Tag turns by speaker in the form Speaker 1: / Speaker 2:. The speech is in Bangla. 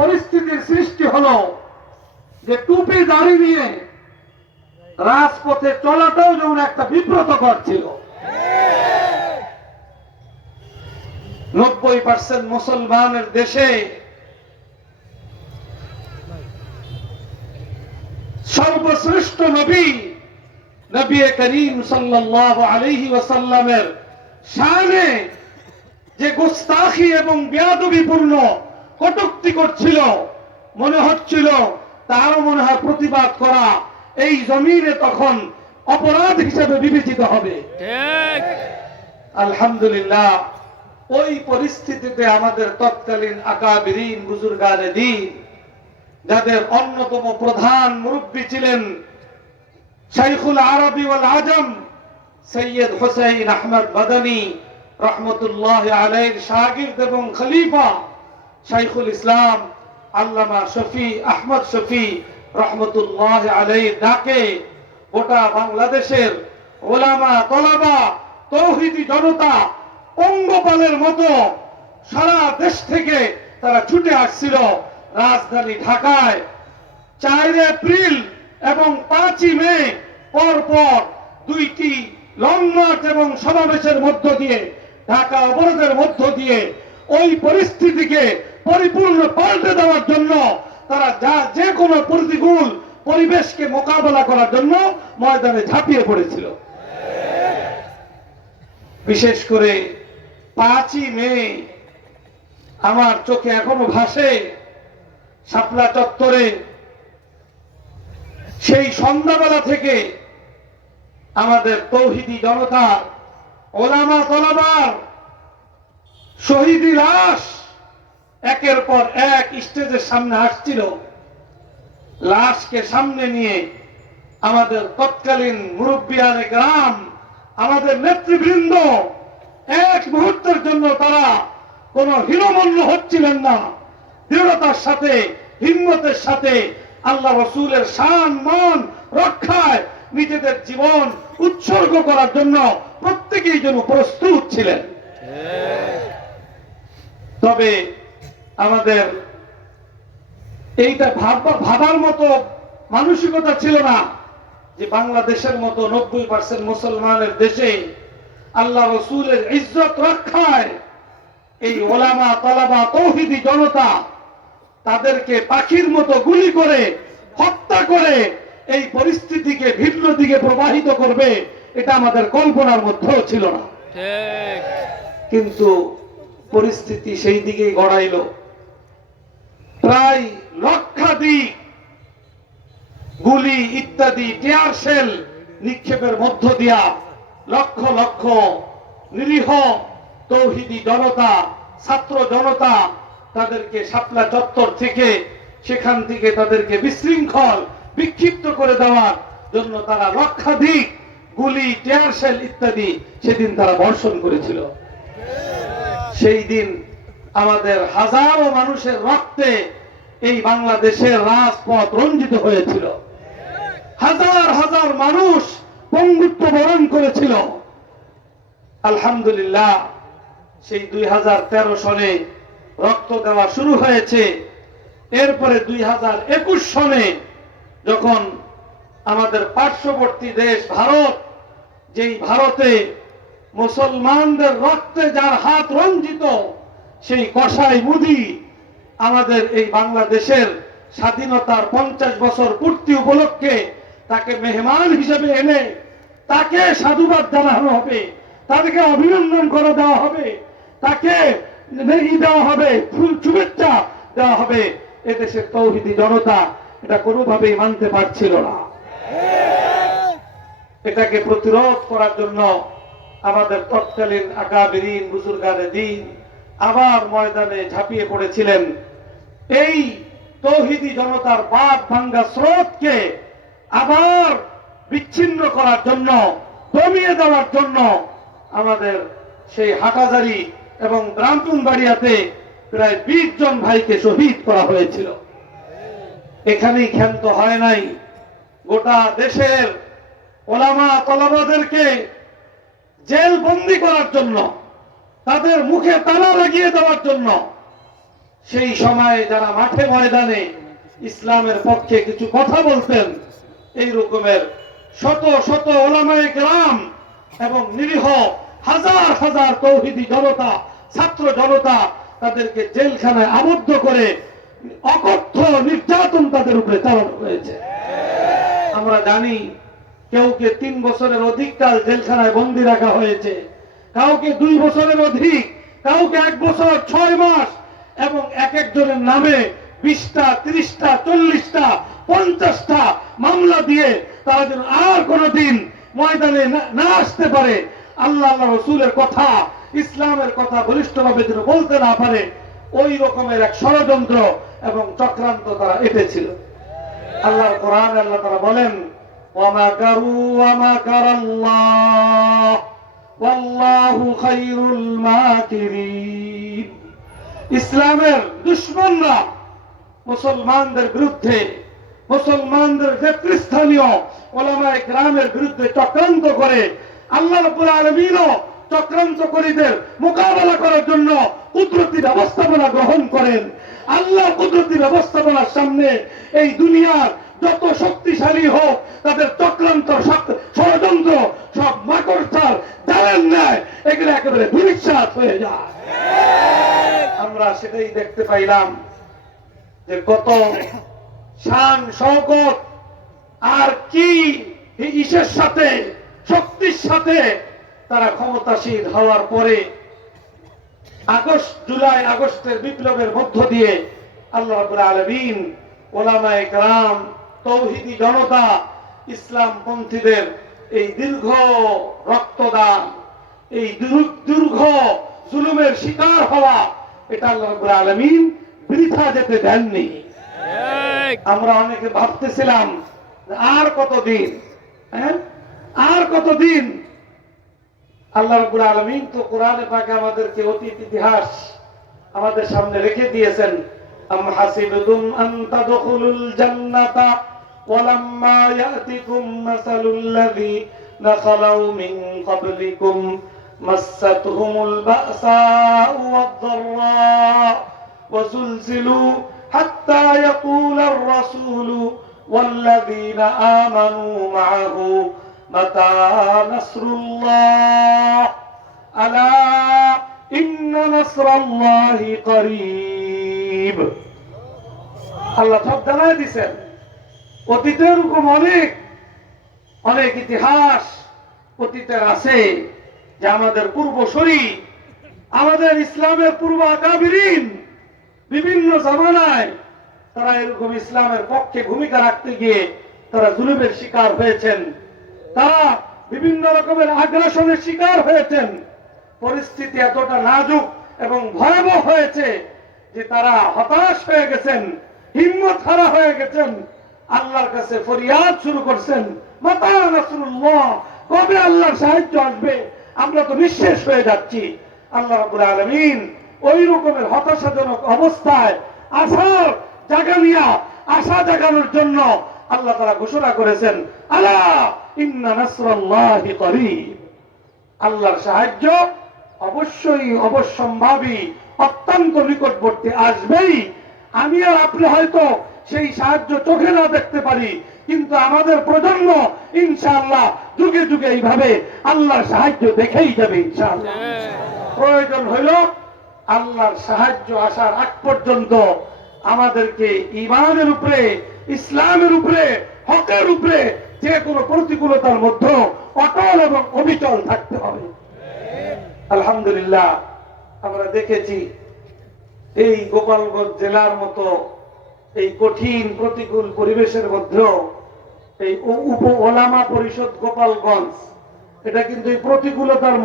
Speaker 1: পরিস্থিতির সৃষ্টি হলো যে টুপি দাড়ি নিয়ে রাজপথে চলাটাও যেমন একটা বিব্রতকর ছিল। নব্বই পার্সেন্ট মুসলমানের দেশে সর্বশ্রেষ্ঠ নবী নবী করিম সাল্লাল্লাহু আলাইহি ওয়াসাল্লামের শানে যে গোস্তাখি এবং বেয়াদবিপূর্ণ কটুক্তি করছিল মনে হচ্ছিল তারও মনে হয় প্রতিবাদ করা এই জমিনে তখন অপরাধ হিসেবে বিবেচিত হবে। আলহামদুলিল্লাহ ওই পরিস্থিতিতে আমাদের তৎকালীন আকাবিরিন বুজুর্গানে দিন যাদের অন্যতম প্রধান মুরব্বী ছিলেন শাইখুল আরবি ওয়াল আজম সৈয়দ হোসেন আহমদ মাদানী রহমতুল্লাহ আলাইহির শাগির্দ এবং খলিফা শাইখুল ইসলাম, আল্লামা শফি, আহমদ শফি, রহমতুল্লাহ আলাইহির ডাকে গোটা বাংলাদেশের ওলামা, তলাবা, তৌহিদি জনতা পঙ্গপালের মতো সারা দেশ থেকে তারা ছুটে আসছিল রাজধানী ঢাকায়। চার এপ্রিল এবং পাঁচই মে পর পর দুইটি লং মার্চ এবং সমাবেশের মধ্য দিয়ে, ঢাকা অবরোধের মধ্য দিয়ে ওই পরিস্থিতিকে পরিপূর্ণ পাল্টে দেওয়ার জন্য তারা যা যে কোনো প্রতিকূল পরিবেশকে মোকাবেলা করার জন্য ময়দানে ঝাঁপিয়ে পড়েছিল। বিশেষ করে পাঁচই মে আমার চোখে এখনও ভাসে শাপলা চত্বরে। সেই সন্ধ্যাবেলা থেকে আমাদের তৌহিদি জনতা ওলামা তলাবার শহীদি লাশ একের পর এক স্টেজের সামনে আসছিল। লাশকে সামনে নিয়ে আমাদের তৎকালীন মুরব্বিয়ান গ্রাম আমাদের নেতৃবৃন্দ এক মুহূর্তের জন্য তারা কোন হীনমন্য হচ্ছিলেন না। দৃঢ়তার সাথে হিম্মতের সাথে আল্লাহ রসুলের শান মান রক্ষায় নিজেদের জীবন উৎসর্গ করার জন্য প্রত্যেকেই যেন প্রস্তুত ছিলেন। তবে আমাদের এইটা ভাববা ভাবার মতো মানসিকতা ছিল না যে বাংলাদেশের মতো নব্বই পার্সেন্ট মুসলমানের দেশে আল্লাহ রসুলের ইজ্জত রক্ষায় এই ওলামা তলাবা তৌহিদি জনতা তাদেরকে পাখির মতো গুলি করে হত্যা করে এই পরিস্থিতিকে ভিন্ন দিকে প্রবাহিত করবে এটা আমাদের কল্পনার মধ্যেও ছিল না। কিন্তু পরিস্থিতি সেই দিকেই গড়াইল। প্রায় লক্ষাধিক গুলি ইত্যাদি, টিয়ার শেল নিক্ষেপের মধ্য দিয়া লক্ষ লক্ষ নিরীহ তৌহিদি জনতা, ছাত্র জনতা তাদেরকে শাপলা চত্বর থেকে সেখান থেকে তাদেরকে বিশৃঙ্খল, বিক্ষিপ্ত করে দেওয়ার জন্য তারা লক্ষাধিক গুলি, টিয়ার শেল ইত্যাদি সেদিন তারা বর্ষণ করেছিল। সেই দিন আমাদের হাজারো মানুষের রক্তে এই বাংলাদেশের রাজপথ রঞ্জিত হয়েছিল। হাজার হাজার মানুষ পঙ্গুত্ব বরণ করেছিল। আলহামদুলিল্লাহ, সেই দুই হাজার তেরো সনে রক্ত দেওয়া শুরু হয়েছে। এরপরে দুই হাজার একুশ সনে যখন আমাদের পার্শ্ববর্তী দেশ ভারত, যেই ভারতে মুসলমানদের রক্তে যার হাত রঞ্জিত, সেই কসাই মুদি আমাদের এই বাংলাদেশের স্বাধীনতার পঞ্চাশ বছর পূর্তি উপলক্ষে তাকে মেহমান হিসেবে এনে তাকে সাধুবাদ জানানো হবে, তাদেরকে অভিনন্দন করে দেওয়া হবে, তাকে দেওয়া হবে, ফুল শুভেচ্ছা দেওয়া হবে। এদেশের তৌহিদি জনতা এটা কোনোভাবেই মানতে পারছিল না। এটাকে প্রতিরোধ করার জন্য আমাদের তৎকালীন আকাবিরিন বুজুর্গানে দিন আবার ময়দানে ঝাঁপিয়ে পড়েছিলেন এই তৌহিদি জনতার বাদ ভাঙ্গা স্রোতকে আবার বিচ্ছিন্ন করার জন্য, দমিয়ে দেওয়ার জন্য আমাদের সেই হাটাজারি এবং ব্রাহ্মণবাড়িয়াতে প্রায় বিশ জন ভাইকে শহীদ করা হয়েছিল। এখানেই ক্ষান্ত হয় নাই। গোটা দেশের ওলামা তলাবাদেরকে জেল বন্দি করার জন্য, তাদের মুখে তালা লাগিয়ে দেওয়ার জন্য সেই সময়ে যারা মাঠে ময়দানে ইসলামের পক্ষে কিছু কথা বলতেন, এই রকমের শত শত ওলামায়ে গ্রাম এবং নিরীহ হাজার হাজার তৌহিদি জনতা, ছাত্র জনতা তাদেরকে জেলখানায় আবদ্ধ করে অকথ্য নির্যাতন তাদের উপরে চালানো হয়েছে। আমরা জানি কেউকে তিন বছরের অধিক কাল জেলখানায় বন্দি রাখা হয়েছে, কাউকে দুই বছরের অধিক, কাউকে এক বছর ছয় মাস এবং এক একজনের নামে বিশটা, ত্রিশটা, চল্লিশটা, পঞ্চাশটা মামলা দিয়ে তারা যেন আর কোনোদিন ময়দানে না- আসতে পারে। আল্লাহ আল্লাহ রসুলের কথা, ইসলামের কথা বলিষ্ঠভাবে যেন বলতে না পারে, ওই রকমের এক ষড়যন্ত্র এবং চক্রান্ত তারা এটেছিল। আল্লাহর কোরআন আল্লাহ তারা বলেন ওয়াল্লাহু খায়রুল মাকিরিন। ইসলামের দুশমনরা মুসলমানদের বিরুদ্ধে, মুসলমানদের নেতৃস্থানীয় ওলামায়ে গ্রামের বিরুদ্ধে চক্রান্ত করে, আল্লাহ রাব্বুল আলামিনও চক্রান্তকারীদের মোকাবেলা করার জন্য কুদরতি ব্যবস্থাপনা গ্রহণ করেন। আল্লাহ কুদরতি ব্যবস্থাপনার সামনে এই দুনিয়ার যত শক্তিশালী হোক, তাদের চক্রান্ত ষড়যন্ত্র, সব মাকড়সার জানেন নেয় এগুলো একেবারে দুরিশ্বাস হয়ে যায়। আমরা সেটাই দেখতে পাইলাম যে কত শান শৌকত আর কি ইসের সাথে, শক্তির সাথে তারা ক্ষমতাসীন হওয়ার পরে আগস্ট, জুলাই, আগস্টের বিপ্লবের মধ্য দিয়ে আল্লাহ আলমিন ওলামায় গ্রাম তৌহিদি জনতা ইসলাম পন্থীদের এই দীর্ঘ রক্তদান, এই দীর্ঘ জুলুমের শিকার হওয়া এটা আল্লাহ রাব্বুল আলামিন বৃথা যেতে দেননি। আমরা অনেকে ভাবতেছিলাম আর কতদিন? হ্যাঁ? আর কতদিন? আল্লাহ রাব্বুল আলামিন তো কোরআনে পাকে আমাদেরকে অতীত ইতিহাস আমাদের সামনে রেখে দিয়েছেন। আম হাসিবতুম আন তাদখুলুল জান্নাতা ওয়ালাম্মা ইয়াতিকুম মাসালুল লাযীনা খালাউ মিন ক্বাবলিকুম। মাসাতহুমুল বাসাউ ওয়াদ-দাররা وزلزلوا حتى يقول الرسول والذين آمنوا معه متى نصر الله ألا إن نصر الله قريب আল্লাহ সব জানাই দিছেন অতীতের এরকম অনেক অনেক ইতিহাস অতীতের আছে যে আমাদের পূর্বসরী আমাদের ইসলামের পূর্ব আকাবিরিন বিভিন্ন জামানায় তারা এরকম ইসলামের পক্ষে ভূমিকা রাখতে গিয়ে তারা জুলুমের শিকার হয়েছেন। তারা বিভিন্ন রকমের আগ্রাসনের শিকার হয়েছেন। পরিস্থিতি এতটা নাজুক এবং ভয়াবহ হয়েছে যে তারা হতাশ হয়ে গেছেন, হিম্মত হারা হয়ে গেছেন, আল্লাহর কাছে ফরিয়াদ শুরু করছেন। মাতা নাসরুল্লাহ, কবে আল্লাহর সাহায্য আসবে? আমরা তো নিঃশেষ হয়ে যাচ্ছি। আল্লাহ আলামিন ওই রকমের হতাশাজনক অবস্থায় আশার জাগানিয়া, আশা জাগানোর জন্য আল্লাহ তারা ঘোষণা করেছেন, আলা ইন্না আল্লাহর সাহায্য অবশ্যই অবশ্যম্ভাবী, অত্যন্ত নিকটবর্তী আসবেই। আমি আর আপনি হয়তো সেই সাহায্য চোখে না দেখতে পারি। কিন্তু আমাদের প্রজন্ম ইনশাআল্লাহ যুগে যুগে এইভাবে আল্লাহর সাহায্য দেখেই যাবে ইনশাআল্লাহ। প্রয়োজন হইল আল্লাহর সাহায্য আসার আগ পর্যন্ত আমাদেরকে ইমানের উপরে ইসলামের উপরে হকের উপরে যে কোনো প্রতিকূলতার মধ্যে অটল এবং অবিচল থাকতে হবে। আলহামদুলিল্লাহ আমরা দেখেছি এই গোপালগঞ্জ জেলার মতো এই কঠিন প্রতিকূল পরিবেশের মধ্যেও এই উপ ওলামা পরিষদ গোপালগঞ্জ এটা কিন্তু এই প্রতিকূলতার